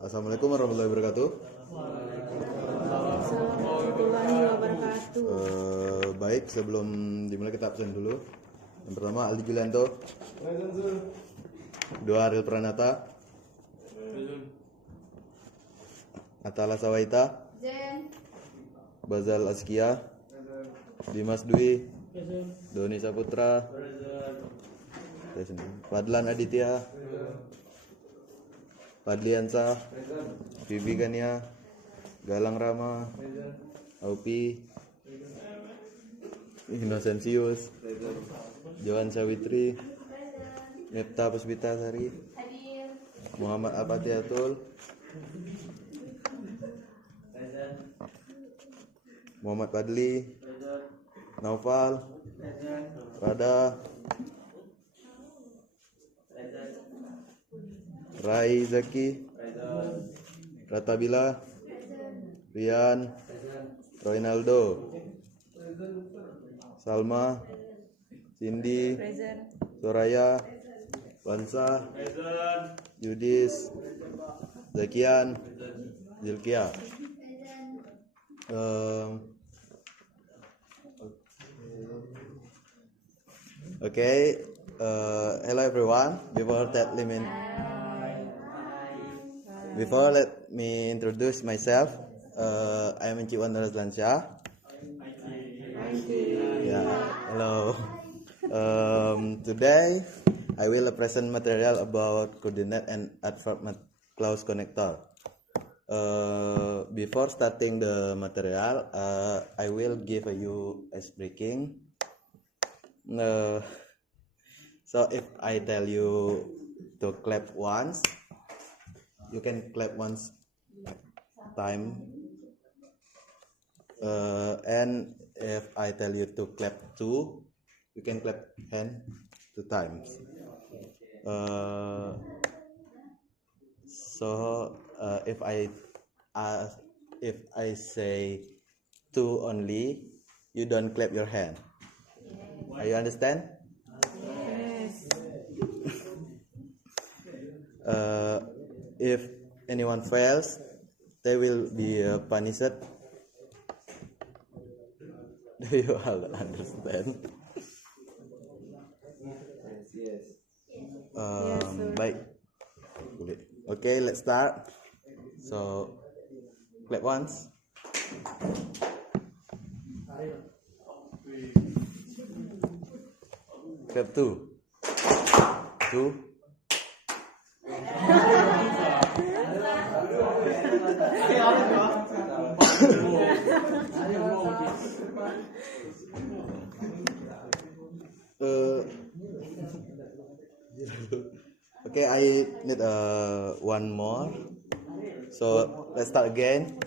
Assalamualaikum warahmatullahi wabarakatuh. Warahmatullahi wabarakatuh. Baik, sebelum dimulai kita absen dulu. Yang pertama Aldi Julianto, Dua Ariel Pranata, Atala Sawaita, Bazal Askia, Dimas Dwi, Doni Saputra, Fadlan Aditya, Fadliansa, Vivi Gania, Galang Rama, Aupi, Inosensius, Johan Sawitri, Nepta Puspita Sari, Muhammad Apatiatul, Muhammad Padli, Naufal, Rada, Rai Zaki, Ratabila, Rian, Roynaldo, Salma, Cindy, Soraya, Wansa, Yudis, Zakian, Zilkia. Okay, hello everyone. Before let me introduce myself. I am Encik Wan Razlansyah. Yeah, hello. Today I will present material about coordinate and adverb clause connector. Before starting the material, I will give you ice breaking. So if I tell you to clap once, you can clap once time. And if I tell you to clap two, you can clap hand two times. If I say two only, you don't clap your hand. Are you understand? Yes. If anyone fails, they will be punished. Do you all understand? Yes. Baik. Okay, let's start. So, clap once. Clap two. Two. Okay, I need one more. So let's start again.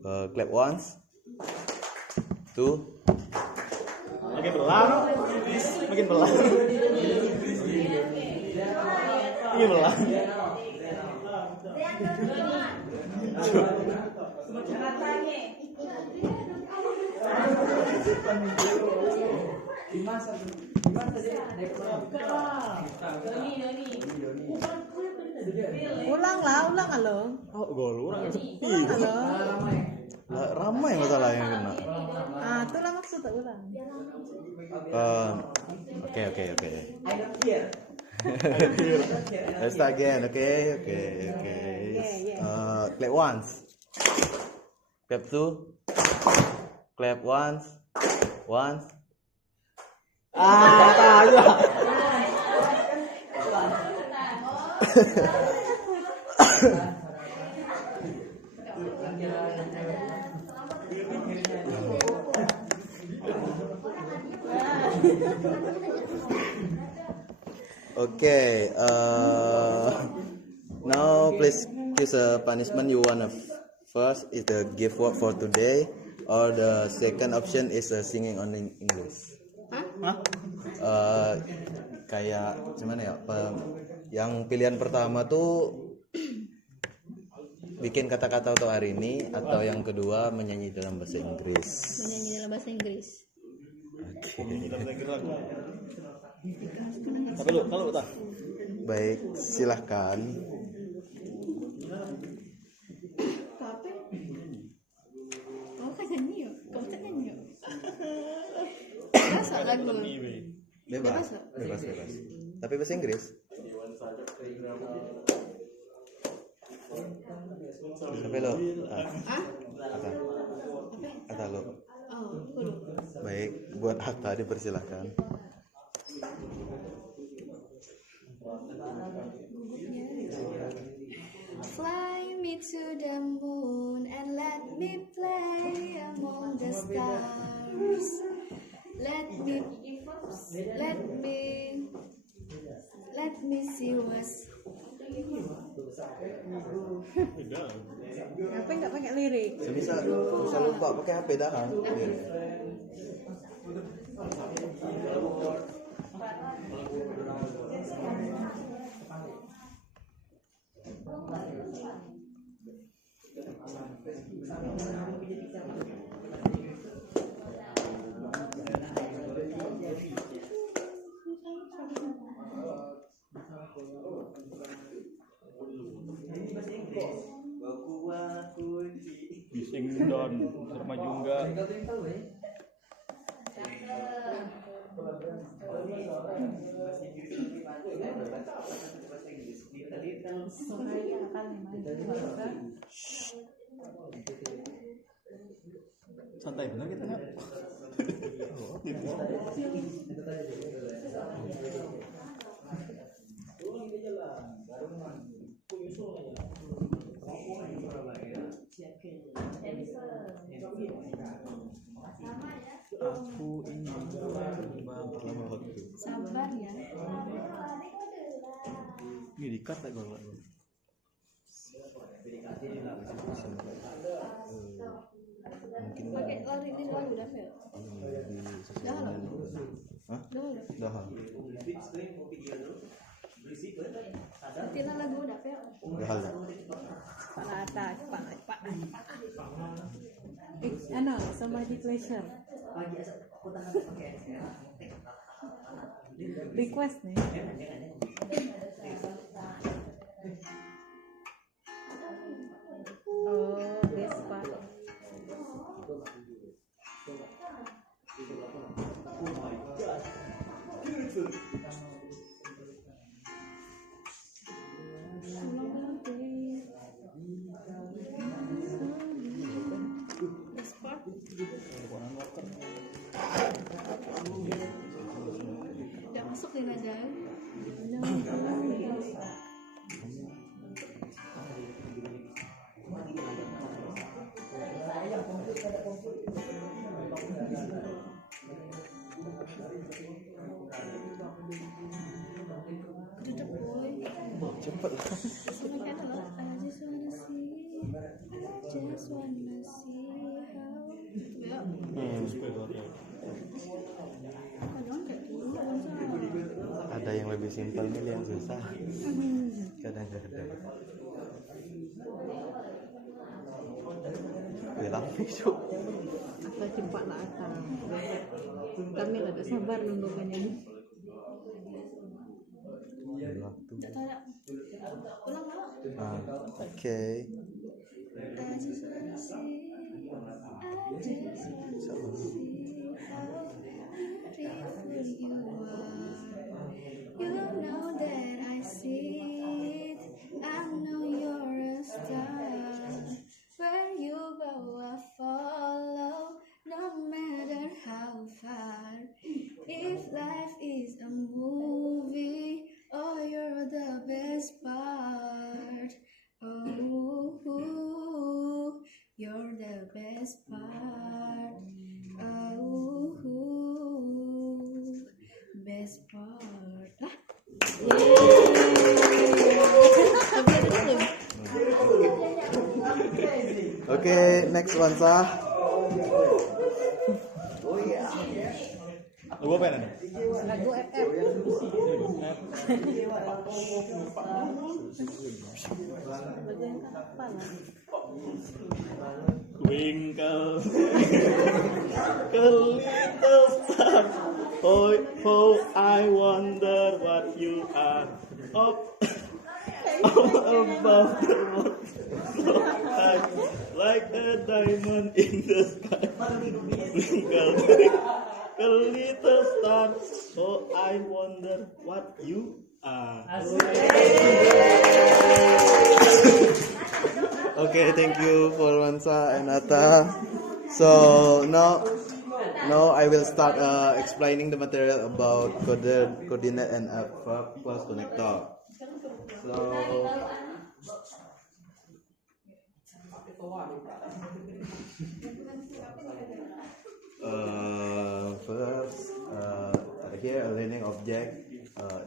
Clap once, two. Makin belang. Ini belang. Ulang lo. Oh, gol orang sepi. Ulang lo. Ramai masalah yang kena. Ah, itulah maksudnya ulang. Okay. Let's start again. Okay. Clap once. Clap two. Clap once. Tahu. Okay. Now please choose a punishment you want. First is the gift word for today, or the second option is singing on English. Kayak gimana ya? Yang pilihan pertama tuh bikin kata-kata untuk hari ini, atau yang kedua menyanyi dalam bahasa Inggris. Kalau tak. Baik, silahkan. lagu. Bebas. Bebas. Tapi bahasa Inggris. Sampai lo. Kata lo. Baik, buat Atta dipersilahkan. Fly me to the moon and let me play among the stars. Let me see what's. Apa nggak pakai lirik? Bisa lupa pakai HP dah. Bising don sama juga. Santai benar kita nggak? Aku ini Sabar ya. ini dikat tak kalau Mungkin Pakai lirik lagu dah ya. Hah? Dah. Tilang lagu dah ya. Dah. Cepat. Somebody pleasure. Request nih. Oh, best part. Udah masuk di nada. Cepet lah. Ada yang lebih simpel nih yang susah. Kadang-kadang. Bilang besok. Atau cepat lah Ata. Kami ada sabar nungguannya ini. Waktu. Ulang lah. Oke. You know that I see it. I know you're a star. Where you go, I follow. No matter how far. If life is a movie, oh, you're the best part. Oh, you're the best part. Oh, best part. Lah. Oke, next one sah. Lagu apa ini? Lagu FF. Bagian apa lah? Twinkle, little star. Oh, I wonder what you are up above the world. So high, like a diamond in the sky. Twinkle, a little star, so I wonder what you are. Okay, thank you for Wansa and Atta. So now I will start explaining the material about coordinate and verb clause connector. So first, here a learning object.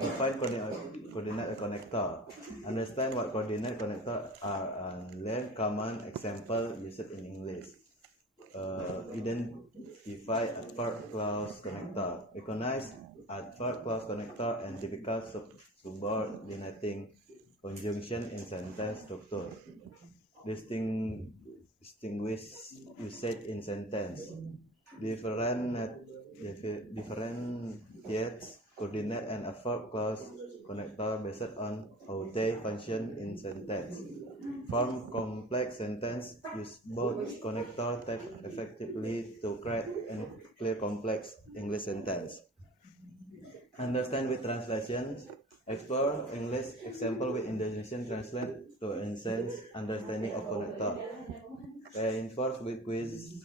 Define coordinate connector. Understand what coordinate connector are and learn common example used in English. Identify adverb clause connector. Recognize adverb clause connector and typical subordinating conjunction in sentence structure. Distinguish usage in sentence. Differentiate coordinate and adverb clause connector based on how they function in sentence. Form complex sentence. Use both connector type effectively to create and clear complex English sentence. Understand with translations. Explore English example with Indonesian translate to enhance understanding of connector. Reinforce with quiz.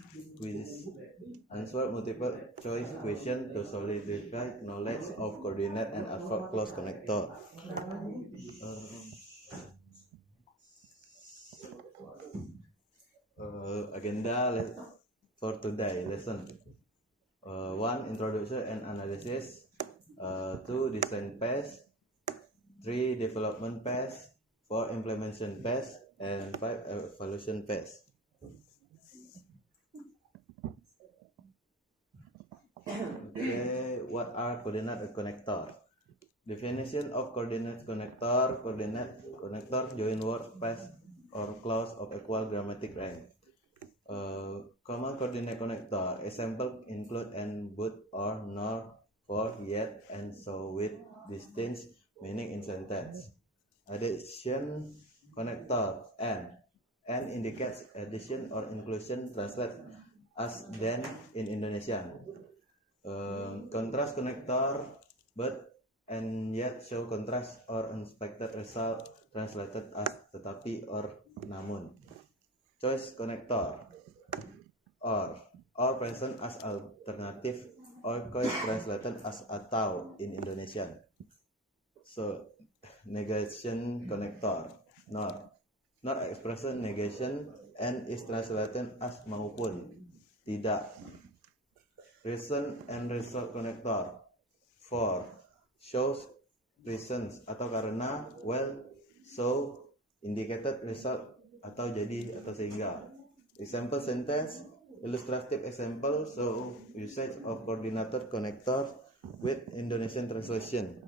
Answer multiple choice question to solidify knowledge of coordinate and adverb clause connector. Agenda for today lesson. 1. Introduction and analysis. 2. Design phase. 3. Development phase. 4. Implementation phase. And 5. Evaluation phase. Okay, what are coordinate connector? Definition of coordinate connector. Coordinate connector join word, phrase, or clause of equal grammatic rank. Common coordinate connector. Example include and, but, or, nor, for, yet, and so with distinct meaning in sentence. Addition connector. And indicates addition or inclusion, translate as then in Indonesian. Contrast connector, but and yet show contrast or unexpected result, translated as tetapi or namun. Choice connector, or present as alternative, or choice translated as atau in Indonesian. So negation connector, not expression negation and is translated as maupun, tidak. Reason and result connector. 4. Shows reasons atau karena, well, so, indicated result atau jadi atau sehingga. Example sentence, illustrative example, so usage of coordinated connector with Indonesian translation.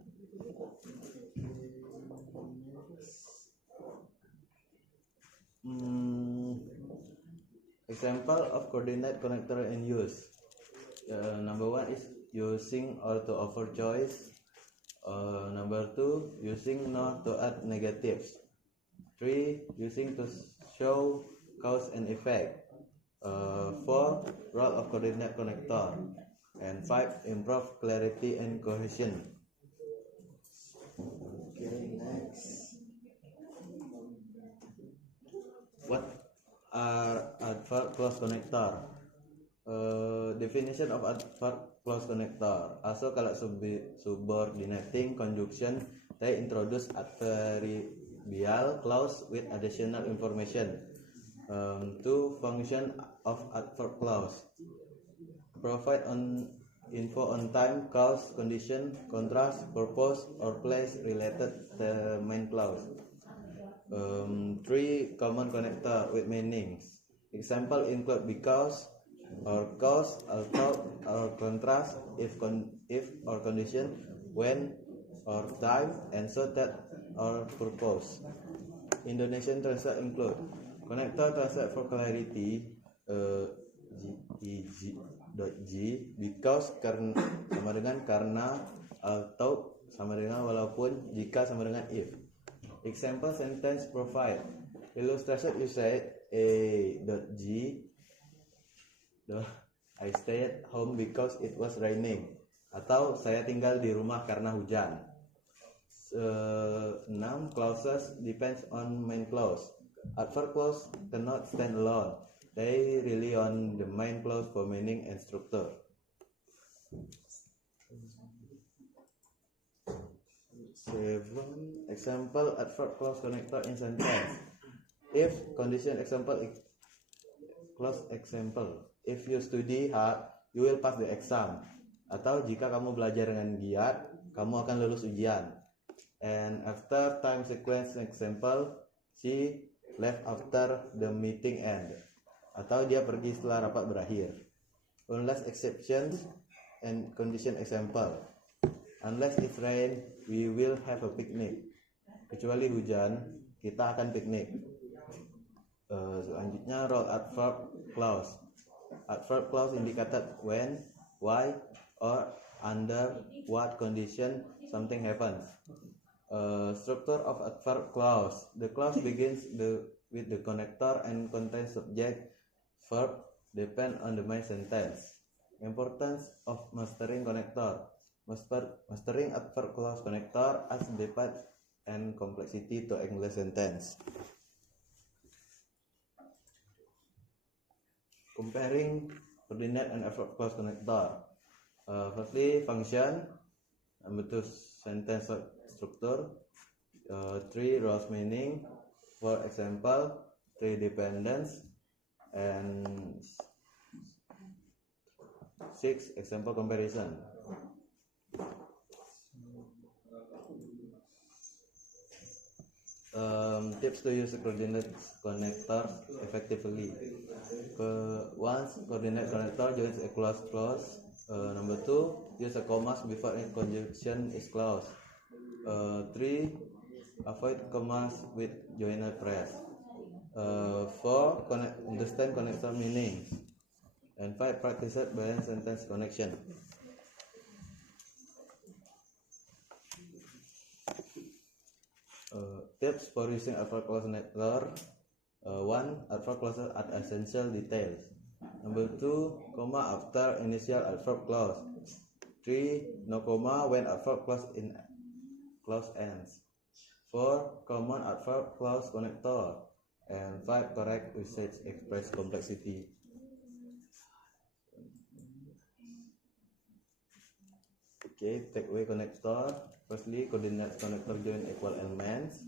Example of coordinate connector in use. Number 1 is using or to offer choice. Number 2, using not to add negatives. 3, using to show cause and effect. 4, role of coordinate connector. And 5, improve clarity and cohesion. Okay, next. What are adverb clause connector? Definition of adverb clause connector. Also kalau subordinating conjunction, they introduce adverbial clause with additional information. 2. Function of adverb clause. Provide info on time, cause, condition, contrast, purpose, or place related to the main clause. 3. Common connector with meanings. Example include because, or cause, although, or contrast, if or condition, when or time, and so that or purpose. Indonesian translate include connector translate for clarity, g, because sama dengan karena, although sama dengan walaupun, jika sama dengan if. Example sentence provide illustration usage a.g I stayed home because it was raining. Atau saya tinggal di rumah karena hujan. Noun clauses depends on main clause. Adverb clause cannot stand alone. They rely on the main clause for meaning and structure. 7. Example adverb clause connector in sentence. If condition example clause example. If you study hard, you will pass the exam. Atau jika kamu belajar dengan giat, kamu akan lulus ujian. And after time sequence example, she left after the meeting end. Atau dia pergi setelah rapat berakhir. Unless exceptions and condition example. Unless it rain, we will have a picnic. Kecuali hujan, kita akan piknik. Selanjutnya role adverb clause. Adverb clause indicated when, why, or under what condition something happens. Structure of adverb clause. The clause begins with the connector and contains subject, verb, depend on the main sentence. Importance of mastering connector. Mastering adverb clause connector adds depth and complexity to English sentence. Comparing coordinate and adverb clause connector. Firstly, function. Number 2, sentence structure. 3, roles meaning. 4, example. 3, dependence. And 6, example comparison. Tips to use coordinate connectors effectively. Once coordinate connector joins a clause. Number 2, use a commas before a conjunction is closed. 3, avoid commas with joiner phrase. 4, understand connector meanings. And 5, practice balance sentence connection. Tips for using adverb clause connector. 1. Adverb clauses add essential details. Number 2, comma after initial adverb clause. 3, no comma when adverb clause ends. 4, common adverb clause connector. And 5, correct usage express complexity. Okay, takeaway connector. Firstly, coordinate connector join equal elements.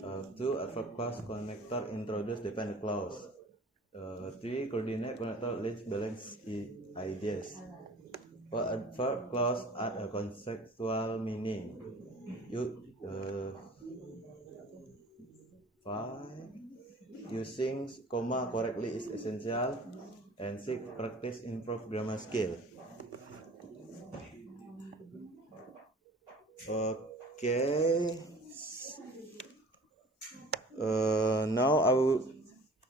2, adverb clause connector introduce dependent clause. 3, coordinate connector links balance ideas. 4, adverb clause add a conceptual meaning. 5, using comma correctly is essential. And 6, practice improve grammar skill. Okay. Now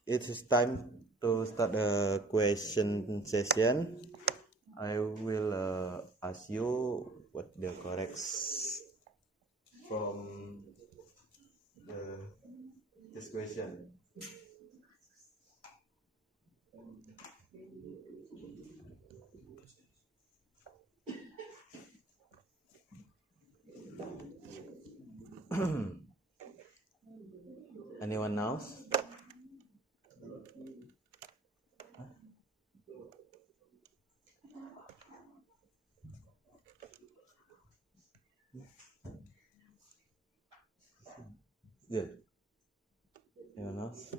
it is time to start the question session. I will ask you what the correct from this question. Anyone else? Good. Anyone else?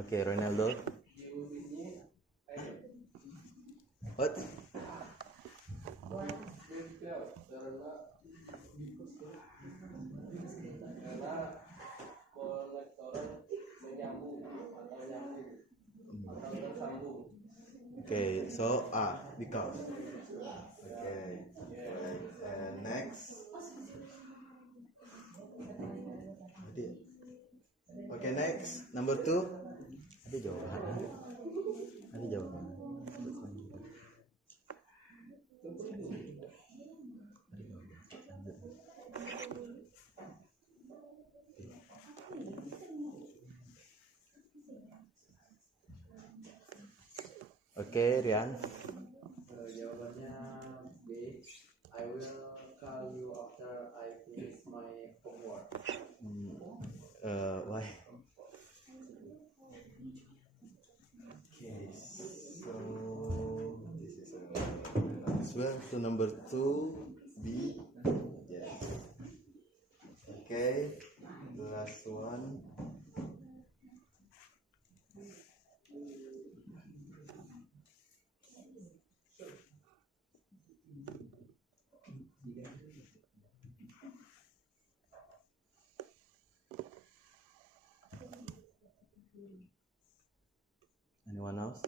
Okay, Ronaldo. What? Okay, so because. Okay, and next. Okay, next number 2. Ada jawaban. Ada jawaban. Oke, Rian. Jawabannya B. I will call you after I finish my homework. Why? Okay, so this is answer to number 2 B. Yes. Okay, the last one. Anyone else?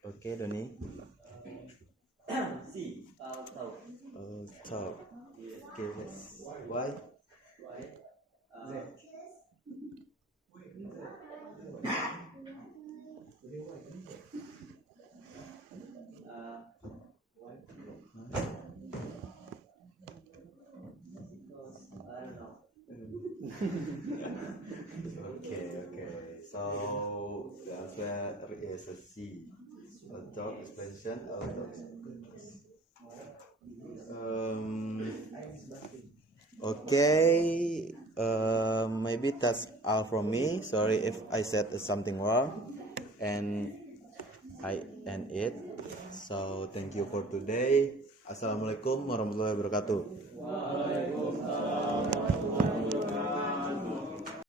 Okay, Doni. C. Talk. Talk. Okay, let's. Why? Why? I don't know. Okay. So the answer is a C. A job expansion or okay. Maybe that's all from me. Sorry if I said something wrong, and I end it. So thank you for today. Assalamualaikum warahmatullahi wabarakatuh. Waalaikumsalam.